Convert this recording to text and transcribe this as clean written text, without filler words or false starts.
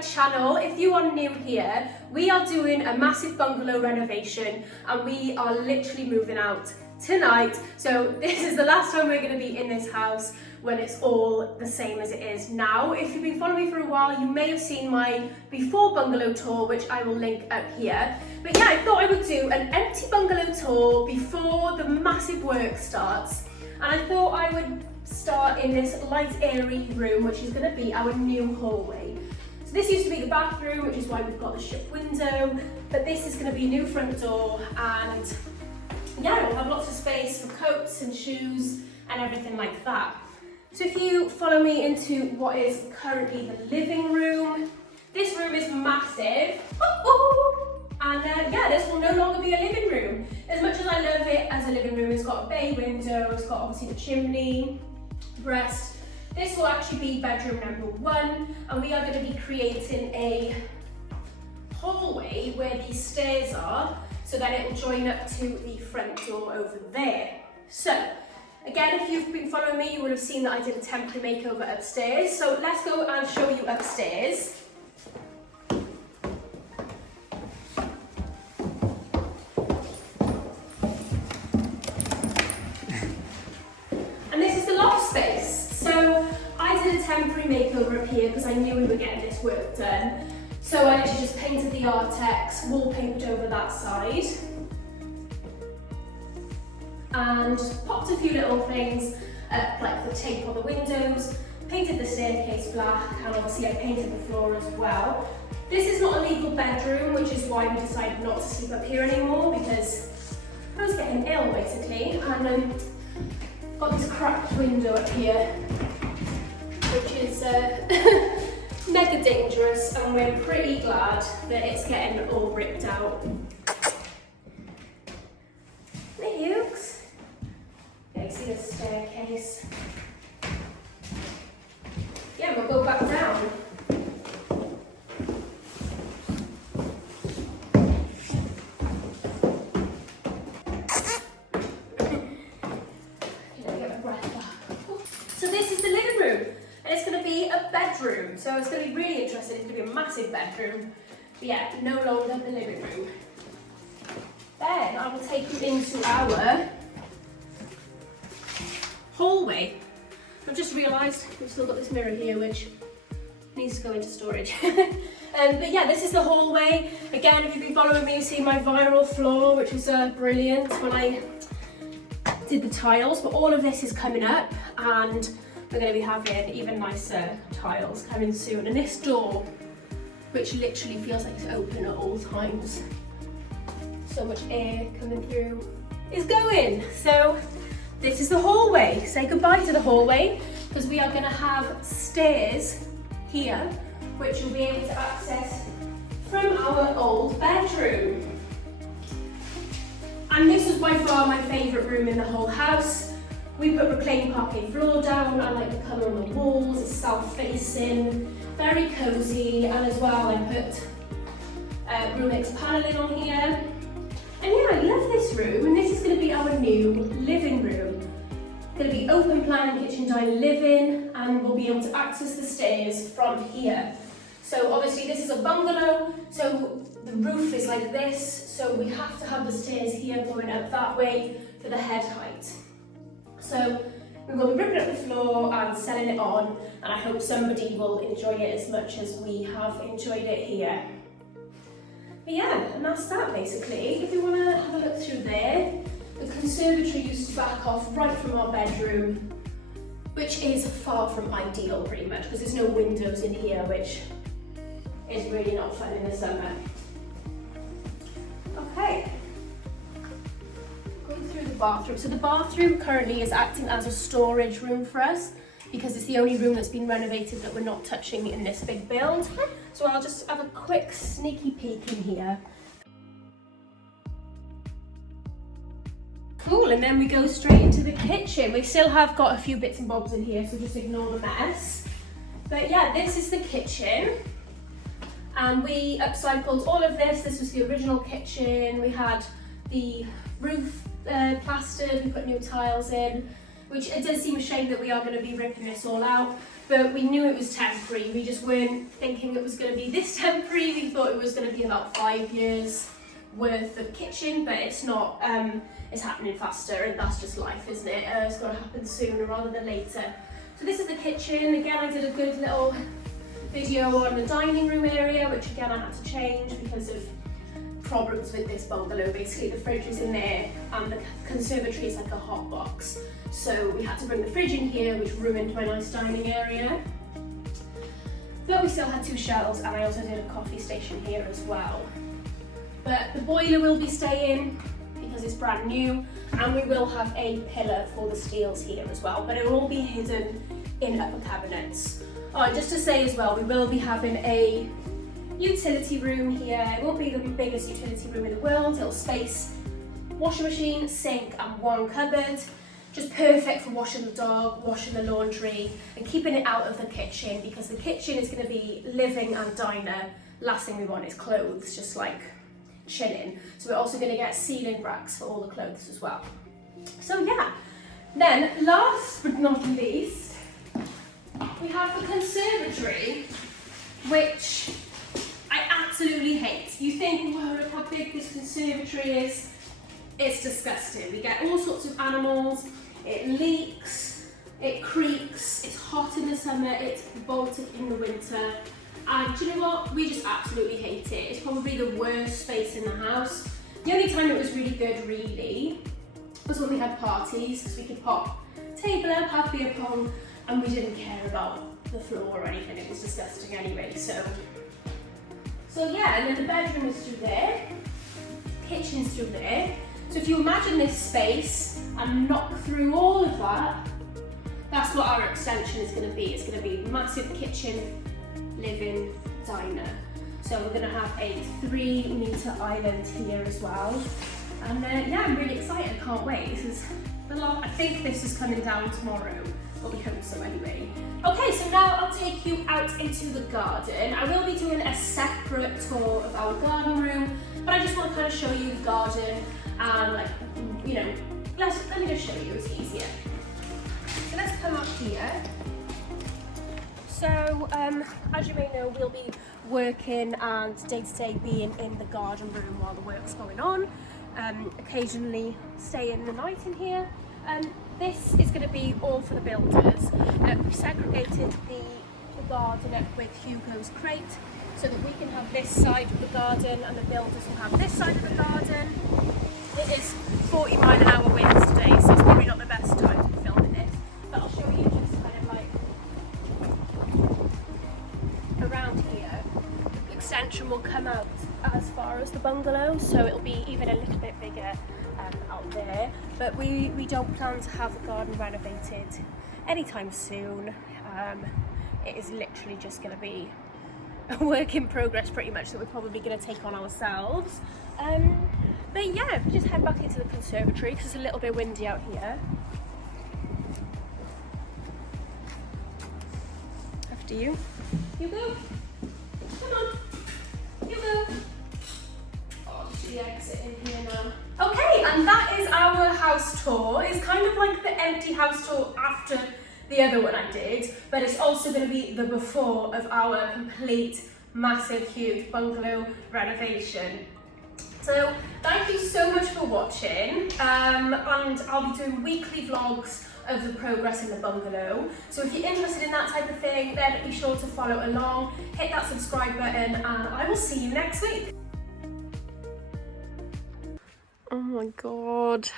my channel. If you are new here, we are doing a massive bungalow renovation and we are literally moving out tonight. So this is the last time we're going to be in this house when it's all the same as it is now. If you've been following me for a while, you may have seen my before bungalow tour, which I will link up here. But yeah, I thought I would do an empty bungalow tour before the massive work starts. And I thought I would start in this light airy room, which is going to be our new hallway. So this used to be the bathroom, which is why we've got the shut window, but this is going to be a new front door, and yeah, we'll have lots of space for coats and shoes and everything like that. So if you follow me into what is currently the living room, this room is massive. And yeah, this will no longer be a living room. As much as I love it as a living room, it's got a bay window, it's got obviously the chimney, rest. This will actually be bedroom number 1, and we are going to be creating a hallway where these stairs are, so that it will join up to the front door over there. So again, if you've been following me, you will have seen that I did a temporary makeover upstairs. So let's go and show you upstairs. Temporary makeover up here because I knew we were getting this work done. So I literally just painted the Artex, wallpapered over that side, and just popped a few little things like the tape on the windows, painted the staircase black, and obviously I painted the floor as well. This is not a legal bedroom, which is why we decided not to sleep up here anymore, because I was getting ill basically, and got this cracked window up here, which is mega dangerous, and we're pretty glad that it's getting all ripped out. Hey, Hughes. Yeah, you see the staircase. Yeah, we'll go back down. Bedroom, so it's going to be really interesting. It's going to be a massive bedroom, but yeah, no longer the living room. Then I will take you into our hallway. I've just realised we've still got this mirror here, which needs to go into storage. But yeah, this is the hallway. Again, if you've been following me, you've seen my viral floor, which was brilliant when I did the tiles, but all of this is coming up, and we're going to be having even nicer tiles coming soon. And this door, which literally feels like it's open at all times, so much air coming through, is going. So this is the hallway. Say goodbye to the hallway, because we are going to have stairs here, which you'll be able to access from our old bedroom. And this is by far my favourite room in the whole house. We put reclaimed parquet floor down. I like the colour on the walls, it's south-facing, very cosy, and as well I put room mix panelling on here. And yeah, I love this room, and this is going to be our new living room. It's going to be open plan kitchen, dining, living, and we'll be able to access the stairs from here. So obviously this is a bungalow, so the roof is like this, so we have to have the stairs here going up that way for the head height. So we're going to be ripping up the floor and selling it on, and I hope somebody will enjoy it as much as we have enjoyed it here. But yeah, and that's that basically. If you want to have a look through there, the conservatory used to back off right from our bedroom, which is far from ideal pretty much, because there's no windows in here, which is really not fun in the summer. Okay. Going through the bathroom. So the bathroom currently is acting as a storage room for us, because it's the only room that's been renovated that we're not touching in this big build. So I'll just have a quick sneaky peek in here. Cool, and then we go straight into the kitchen. We still have got a few bits and bobs in here, so just ignore the mess. But yeah, this is the kitchen. And we upcycled all of this. This was the original kitchen. We had the roof plastered, we put new tiles in. which it does seem a shame that we are going to be ripping this all out, but we knew it was temporary. We just weren't thinking it was going to be this temporary. We thought it was going to be about 5 years worth of kitchen, but it's not. It's happening faster, and that's just life, isn't it? It's got to happen sooner rather than later. So this is the kitchen. Again, I did a good little video on the dining room area, which again I had to change because of problems with this bungalow. Basically the fridge is in there and the conservatory is like a hot box, so we had to bring the fridge in here, which ruined my nice dining area. But we still had 2 shelves, and I also did a coffee station here as well. But the boiler will be staying because it's brand new, and we will have a pillar for the steels here as well, but it will all be hidden in upper cabinets. Oh, and just to say as well, we will be having a utility room here. It won't be the biggest utility room in the world. It'll space washing machine, sink and 1 cupboard. Just perfect for washing the dog, washing the laundry and keeping it out of the kitchen, because the kitchen is going to be living and diner. Last thing we want is clothes just like chilling. So we're also going to get ceiling racks for all the clothes as well. So yeah, then last but not least, we have the conservatory, which I absolutely hate. You think, wow, look how big this conservatory is. It's disgusting. We get all sorts of animals, it leaks, it creaks, it's hot in the summer, it's Baltic in the winter. And do you know what? We just absolutely hate it. It's probably the worst space in the house. The only time it was really good, really, was when we had parties, because we could pop table up, have beer pong, and we didn't care about the floor or anything. It was disgusting anyway. So yeah, and then the bedroom is through there, kitchen's through there. So if you imagine this space and knock through all of that, that's what our extension is going to be. It's going to be massive kitchen, living, diner. So we're going to have a 3-meter island here as well. And yeah, I'm really excited. I can't wait. This is the lot. I think this is coming down tomorrow. Well, we hope so anyway. Okay, so now I'll take you out into the garden. I will be doing a separate tour of our garden room, but I just want to kind of show you the garden and, like, you know, let me just show you, it's easier. So let's come up here. So, as you may know, we'll be working and day-to-day being in the garden room while the work's going on. Occasionally staying the night in here. This is going to be all for the builders. We've segregated the garden up with Hugo's crate so that we can have this side of the garden and the builders will have this side of the garden. It is 40-mile-an-hour winds today, so it's probably not the best time to be filming this, but I'll show you just kind of like around here. The extension will come out as far as the bungalow, so it'll be even a little bit bigger out there, but we don't plan to have the garden renovated anytime soon. It is literally just going to be a work in progress pretty much that we're probably going to take on ourselves. But yeah, if we just head back into the conservatory because it's a little bit windy out here. After you. Hugo, come on. Hugo. Oh, just the exit in here now. Okay, and that is our house tour. It's kind of like the empty house tour after the other one I did, but it's also going to be the before of our complete, massive, huge bungalow renovation. So thank you so much for watching, and I'll be doing weekly vlogs of the progress in the bungalow. So if you're interested in that type of thing, then be sure to follow along, hit that subscribe button, and I will see you next week. Oh my god.